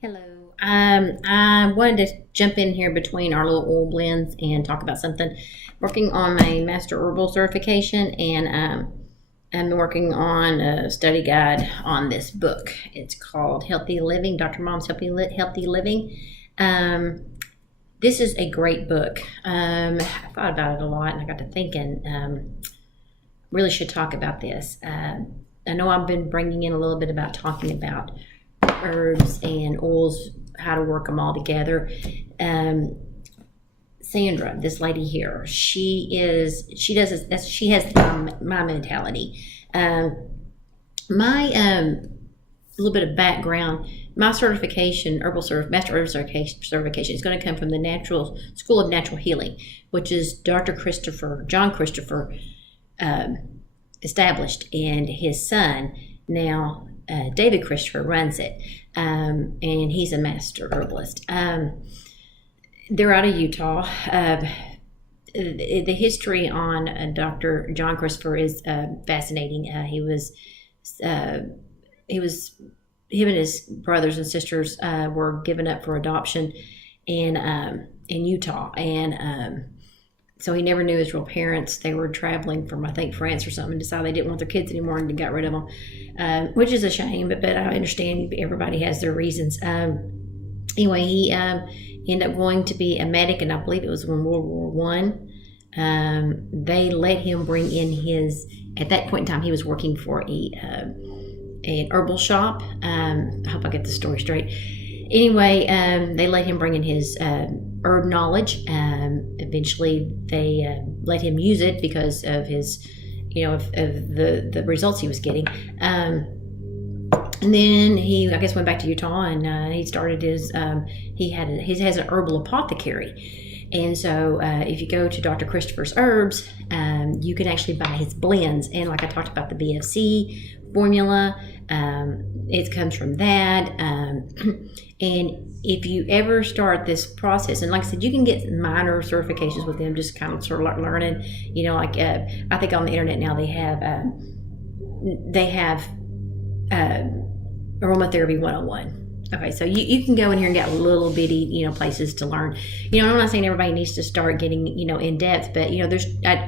Hello. I wanted to jump in here between our little oil blends and talk about something. Working on my Master Herbal certification, and I'm working on a study guide on this book. It's called Healthy Living, Dr. Mom's Healthy Living. Um, this is a great book. I thought about it a lot, and I got to thinking, really should talk about this. I know I've been bringing in a little bit about talking about herbs and oils, how to work them all together. Sandra, this lady here, she has my mentality. My little bit of background. My certification, Master Herbal certification, is going to come from the Natural School of Natural Healing, which is John Christopher, established, and his son now. David Christopher runs it, and he's a master herbalist. They're out of Utah. The history on Dr. John Christopher is fascinating. Him and his brothers and sisters were given up for adoption in Utah, and so he never knew his real parents. They were traveling from, I think, France or something, and decided they didn't want their kids anymore and got rid of them, which is a shame, but I understand everybody has their reasons. Anyway, he ended up going to be a medic, and I believe it was in World War One. They let him bring in at that point in time, he was working for an herbal shop. I hope I get the story straight. Anyway, they let him bring in his herb knowledge. Eventually, they let him use it because of his, of the results he was getting. And then he, I guess, went back to Utah, and he started he has an herbal apothecary. And so if you go to Dr. Christopher's Herbs, you can actually buy his blends. And like I talked about the BFC formula, it comes from that. And if you ever start this process, and like I said, you can get minor certifications with them, just kind of sort of learning, I think on the internet now they have aromatherapy 101. Okay, so you can go in here and get little bitty, places to learn. I'm not saying everybody needs to start getting, in depth, but,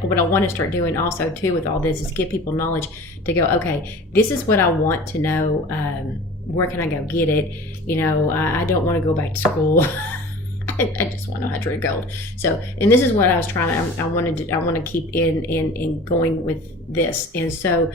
what I want to start doing also, too, with all this is give people knowledge to go, okay, this is what I want to know. Where can I go get it? I don't want to go back to school. I just want to know how to treat gold. So, and this is what I was trying to, I want to keep in going with this. And so,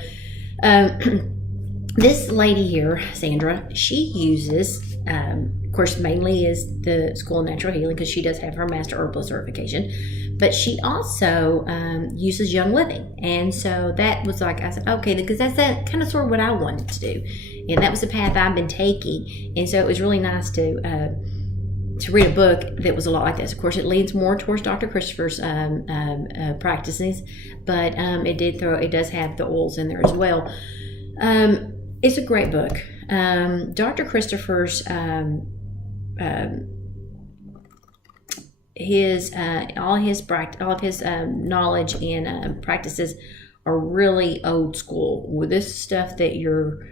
this lady here, Sandra, she uses, of course, mainly is the School of Natural Healing, because she does have her Master Herbalist certification, but she also uses Young Living. And so that was like, I said, okay, because that's kind of sort of what I wanted to do. And that was the path I've been taking. And so it was really nice to read a book that was a lot like this. Of course, it leans more towards Dr. Christopher's practices, but it does have the oils in there as well. It's a great book. Dr. Christopher's all of his knowledge and practices are really old school. With this stuff that your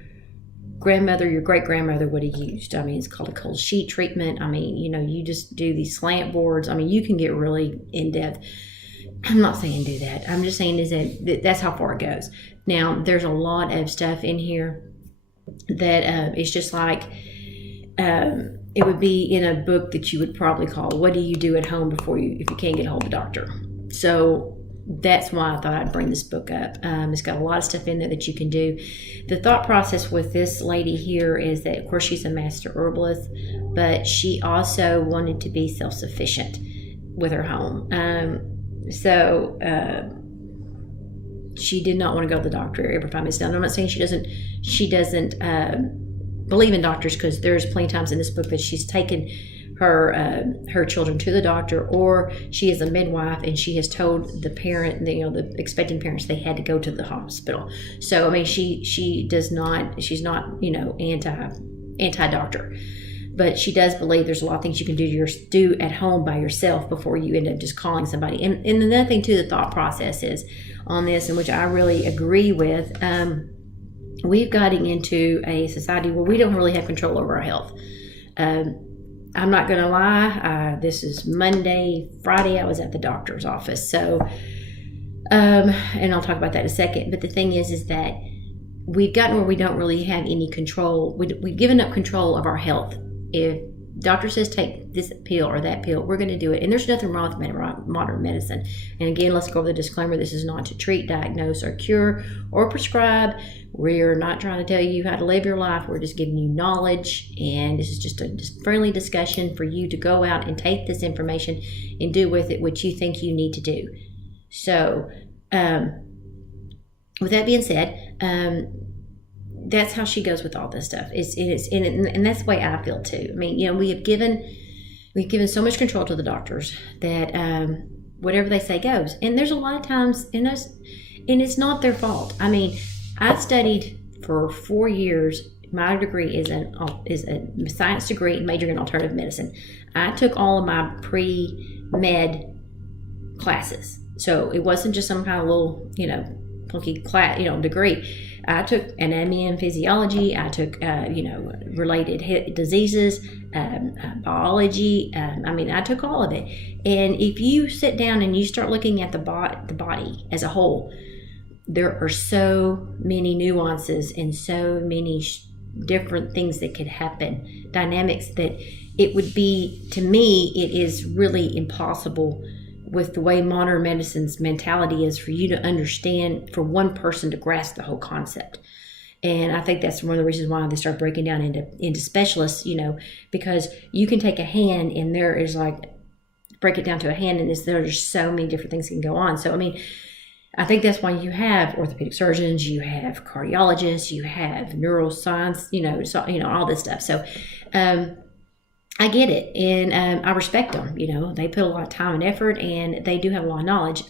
great grandmother would have used. I mean, it's called a cold sheet treatment. I mean, you just do these slant boards. I mean, you can get really in depth. I'm not saying do that. I'm just saying that's how far it goes. Now, there's a lot of stuff in here that is just like it would be in a book that you would probably call "What Do You Do at Home if you can't get a hold of a doctor?" So that's why I thought I'd bring this book up. It's got a lot of stuff in there that you can do. The thought process with this lady here is that, of course, she's a master herbalist, but she also wanted to be self-sufficient with her home. So she did not want to go to the doctor every time it's done. I'm not saying she doesn't believe in doctors, because there's plenty of times in this book that she's taken her children to the doctor, or she is a midwife and she has told the parent, the expecting parents, they had to go to the hospital. So I mean, she's not anti-doctor. But she does believe there's a lot of things you can do at home by yourself before you end up just calling somebody. And another thing, too, the thought process is on this, and which I really agree with, we've gotten into a society where we don't really have control over our health. I'm not going to lie. This is Monday, Friday, I was at the doctor's office. So, and I'll talk about that in a second. But the thing is that we've gotten where we don't really have any control. We've given up control of our health. If doctor says take this pill or that pill, we're going to do it. And there's nothing wrong with modern medicine. And again, let's go over the disclaimer. This is not to treat, diagnose, or cure, or prescribe. We're not trying to tell you how to live your life. We're just giving you knowledge. And this is just a friendly discussion for you to go out and take this information and do with it what you think you need to do. So, with that being said, that's how she goes with all this stuff. And that's the way I feel too. I mean, we've given so much control to the doctors that whatever they say goes. And there's a lot of times and it's not their fault. I mean, I've studied for 4 years. My degree is a science degree and majoring in alternative medicine. I took all of my pre-med classes. So it wasn't just some kind of little, plunky class, degree. I took anatomy and physiology. I took, related diseases, biology. I took all of it. And if you sit down and you start looking at the body as a whole, there are so many nuances and so many different things that could happen, dynamics that it would be, to me, it is really impossible with the way modern medicine's mentality is for you to understand, for one person to grasp the whole concept. And I think that's one of the reasons why they start breaking down into specialists, because you can take a hand and there is break it down to a hand and there's so many different things that can go on. So, I think that's why you have orthopedic surgeons, you have cardiologists, you have neuroscience, all this stuff. So, I get it, and I respect them. They put a lot of time and effort, and they do have a lot of knowledge.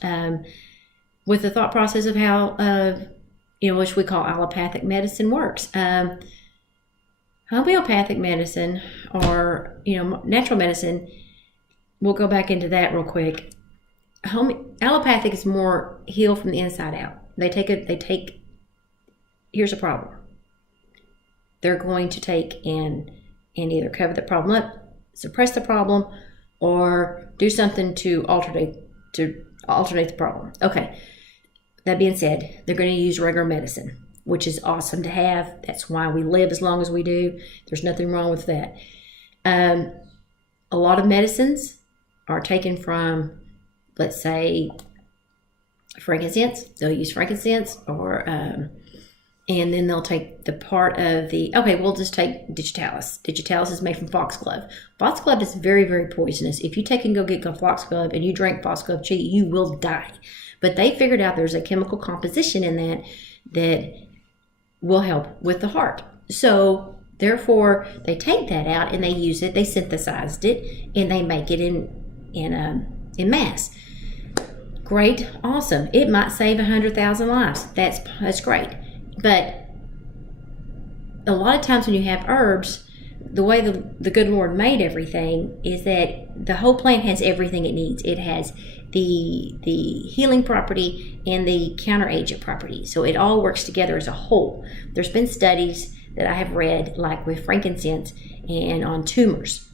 With the thought process of how, which we call allopathic medicine works. Homeopathic medicine, or natural medicine, we'll go back into that real quick. Allopathic is more heal from the inside out. Here's a problem. They're going to take and either cover the problem up, suppress the problem, or do something to alternate the problem. Okay. That being said, they're going to use regular medicine, which is awesome to have. That's why we live as long as we do. There's nothing wrong with that. A lot of medicines are taken from, let's say, frankincense. They'll use frankincense, or and then they'll take the part of we'll just take digitalis. Digitalis is made from foxglove. Foxglove is very, very poisonous. If you take and go get foxglove and you drink foxglove tea, you will die. But they figured out there's a chemical composition in that will help with the heart. So therefore, they take that out and they use it. They synthesized it and they make it in mass. Great, awesome. It might save 100,000 lives. That's great. But a lot of times when you have herbs, the way the good Lord made everything is that the whole plant has everything it needs. It has the healing property and the counteragent property. So it all works together as a whole. There's been studies that I have read, like with frankincense and on tumors.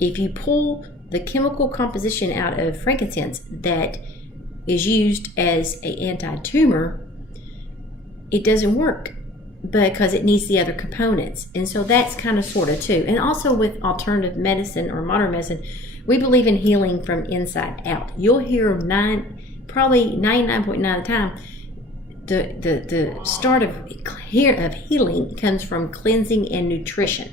If you pull the chemical composition out of frankincense that is used as an anti-tumor, it doesn't work because it needs the other components. And so that's kind of sort of too. And also with alternative medicine or modern medicine, we believe in healing from inside out. You'll hear probably 99.9% of the time, the start of healing comes from cleansing and nutrition.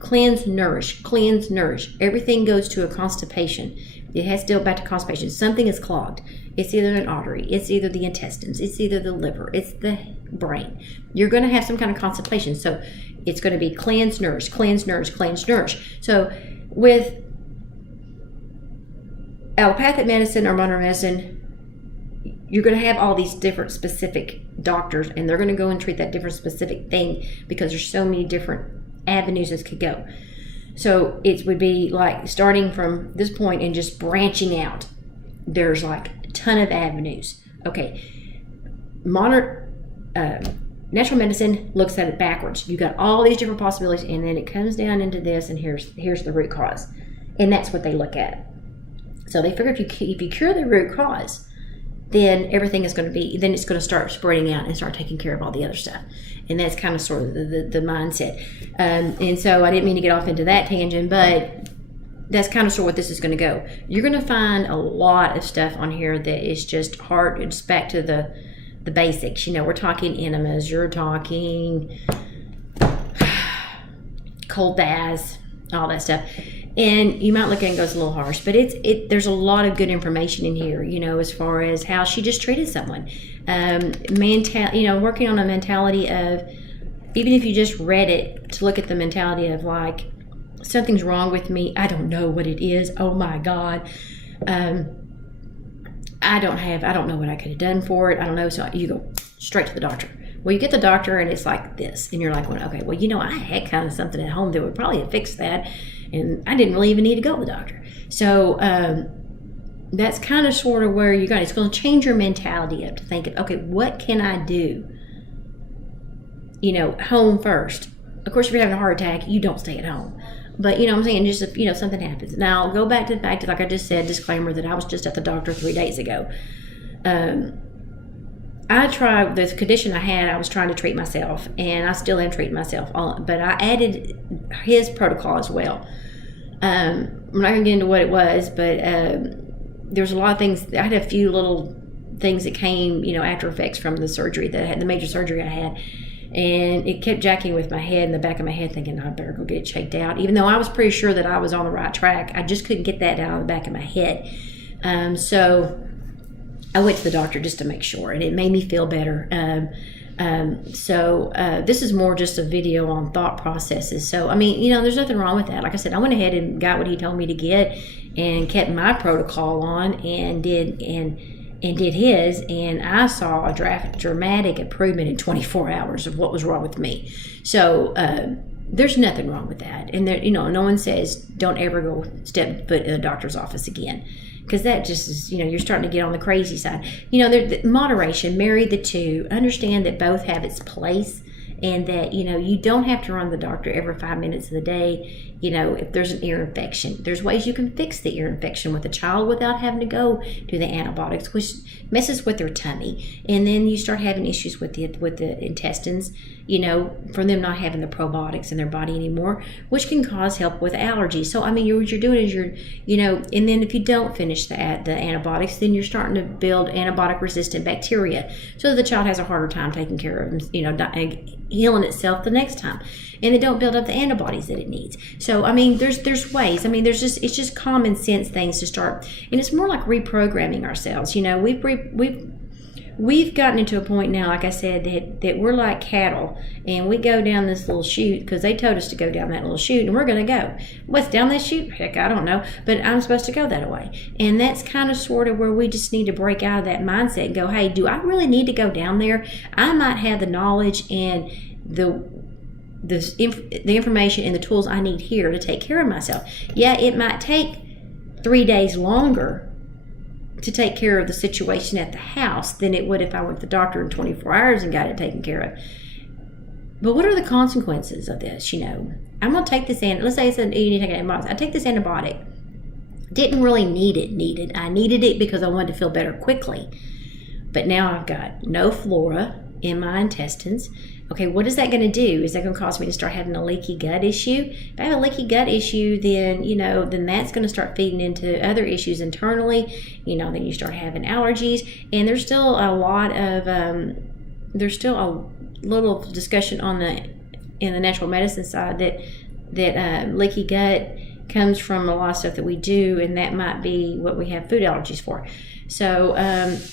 Cleanse, nourish, cleanse, nourish. Everything goes to a constipation. It has to go back to constipation. Something is clogged. It's either an artery. It's either the intestines. It's either the liver. It's the brain. You're going to have some kind of constipation. So it's going to be cleanse, nourish, cleanse, nourish, cleanse, nourish. So with allopathic medicine or modern medicine, you're going to have all these different specific doctors, and they're going to go and treat that different specific thing because there's so many different avenues this could go. So it would be like starting from this point and just branching out. There's like a ton of avenues. Okay, modern Natural medicine looks at it backwards. You got all these different possibilities, and then it comes down into this, and here's the root cause, and that's what they look at. So they figure if you cure the root cause, then everything is going to be, then it's going to start spreading out and start taking care of all the other stuff. And that's kind of sort of the mindset. And so I didn't mean to get off into that tangent, but that's kind of sort of what this is going to go. You're going to find a lot of stuff on here that is just hard. It's back to the basics. You know, we're talking enemas. You're talking cold baths, all that stuff. And you might look at it and go, it's a little harsh, but there's a lot of good information in here, you know, as far as how she just treated someone. Working on a mentality of, even if you just read it, to look at the mentality of like, something's wrong with me. I don't know what it is. Oh my God. I don't know what I could have done for it. I don't know. So you go straight to the doctor. Well, you get the doctor and it's like this. And you're like, well, okay, well, you know, I had kind of something at home that would probably have fixed that. And I didn't really even need to go to the doctor. So that's kind of sort of where you're going. It's going to change your mentality up to think of, okay, what can I do? You know, home first. Of course, if you're having a heart attack, you don't stay at home. But, you know what I'm saying, just if, you know, something happens. Now, I'll go back to the fact that, like I just said, disclaimer, that I was just at the doctor 3 days ago. I tried, the condition I had, I was trying to treat myself, and I still am treating myself. But I added his protocol as well. I'm not going to get into what it was, but there was a lot of things. I had a few little things that came, you know, after effects from the surgery, the major surgery I had. And it kept jacking with my head, in the back of my head, thinking I better go get it checked out. Even though I was pretty sure that I was on the right track, I just couldn't get that out of the back of my head. So I went to the doctor just to make sure, and it made me feel better. This is more just a video on thought processes. So, I mean, you know, there's nothing wrong with that. Like I said, I went ahead and got what he told me to get and kept my protocol on and did his, and I saw a dramatic improvement in 24 hours of what was wrong with me. So there's nothing wrong with that. And there, you know, no one says don't ever go step foot in a doctor's office again, because that just is, you know, you're starting to get on the crazy side. You know, moderation, marry the two, understand that both have its place, and that, you know, you don't have to run to the doctor every 5 minutes of the day. You know, if there's an ear infection, there's ways you can fix the ear infection with a child without having to go to the antibiotics, which messes with their tummy. And then you start having issues with the intestines, you know, from them not having the probiotics in their body anymore, which can cause help with allergies. So, I mean, what you're doing is you know, and then if you don't finish the antibiotics, then you're starting to build antibiotic resistant bacteria. So the child has a harder time taking care of them, you know, healing itself the next time. And they don't build up the antibodies that it needs. So, I mean, there's ways. I mean, it's just common sense things to start. And it's more like reprogramming ourselves. You know, we've gotten into a point now, like I said, that we're like cattle, and we go down this little chute because they told us to go down that little chute, and we're going to go. What's down that chute? Heck, I don't know. But I'm supposed to go that way. And that's kind of sort of where we just need to break out of that mindset and go, hey, do I really need to go down there? I might have the knowledge and the information and the tools I need here to take care of myself. Yeah, it might take 3 days longer to take care of the situation at the house than it would if I went to the doctor in 24 hours and got it taken care of. But what are the consequences of this? You know, I'm going to take this let's say you need to take an antibiotic. I take this antibiotic. Didn't really need it. I needed it because I wanted to feel better quickly. But now I've got no flora in my intestines. Okay, what is that going to do? Is that going to cause me to start having a leaky gut issue? If I have a leaky gut issue, then, you know, then that's going to start feeding into other issues internally. You know, then you start having allergies. And there's still a lot of, there's still a little discussion in the natural medicine side that leaky gut comes from a lot of stuff that we do, and that might be what we have food allergies for. So,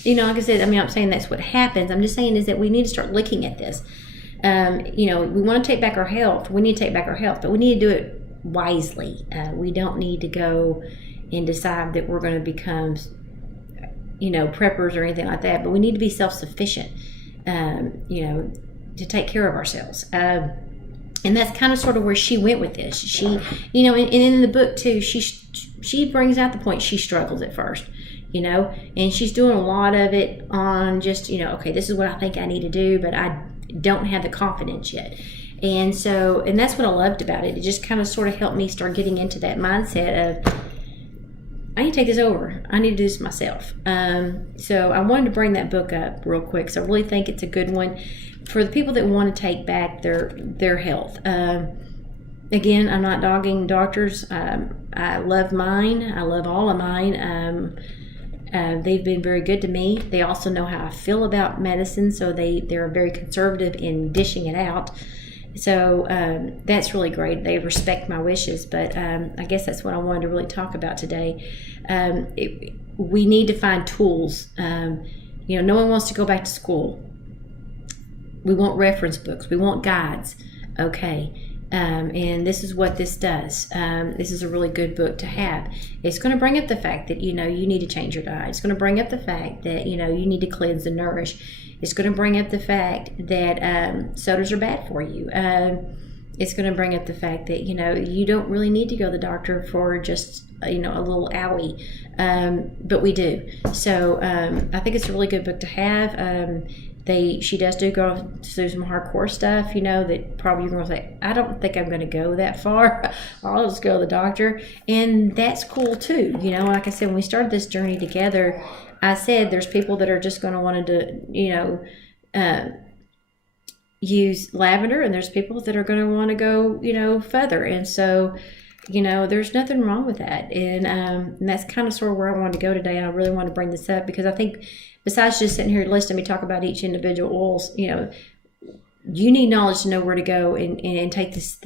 you know, like I said, I mean, I'm saying that's what happens. I'm just saying is that we need to start looking at this. You know, we want to take back our health. We need to take back our health, but we need to do it wisely. We don't need to go and decide that we're going to become, you know, preppers or anything like that, but we need to be self-sufficient, you know, to take care of ourselves. And that's kind of sort of where she went with this. She, you know, and in the book too, she brings out the point she struggles at first, you know, and she's doing a lot of it on just, you know, okay, this is what I think I need to do, but don't have the confidence yet. And so, and that's what I loved about it. It just kind of sort of helped me start getting into that mindset of, I need to take this over. I need to do this myself. So I wanted to bring that book up real quick. So I really think it's a good one for the people that want to take back their health. Again, I'm not dogging doctors. I love mine. I love all of mine. They've been very good to me. They also know how I feel about medicine, so they're very conservative in dishing it out. So that's really great. They respect my wishes, but I guess that's what I wanted to really talk about today. We need to find tools. No one wants to go back to school. We want reference books. We want guides. Okay. And this is what this does. This is a really good book to have. It's going to bring up the fact that, you need to change your diet. It's going to bring up the fact that, you need to cleanse and nourish. It's going to bring up the fact that sodas are bad for you. It's going to bring up the fact that, you don't really need to go to the doctor for just, a little owie. But we do. So I think it's a really good book to have. She does go through some hardcore stuff, that probably you're going to say, I don't think I'm going to go that far. I'll just go to the doctor. And that's cool too. Like I said, when we started this journey together, I said there's people that are just going to want to, use lavender, and there's people that are going to want to go, feather. And so, there's nothing wrong with that. And that's kind of sort of where I wanted to go today. And I really want to bring this up because I think besides just sitting here listening to me talk about each individual oils, you need knowledge to know where to go and take this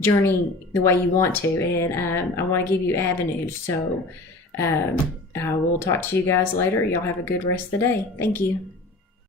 journey the way you want to. And I want to give you avenues. So I will talk to you guys later. Y'all have a good rest of the day. Thank you.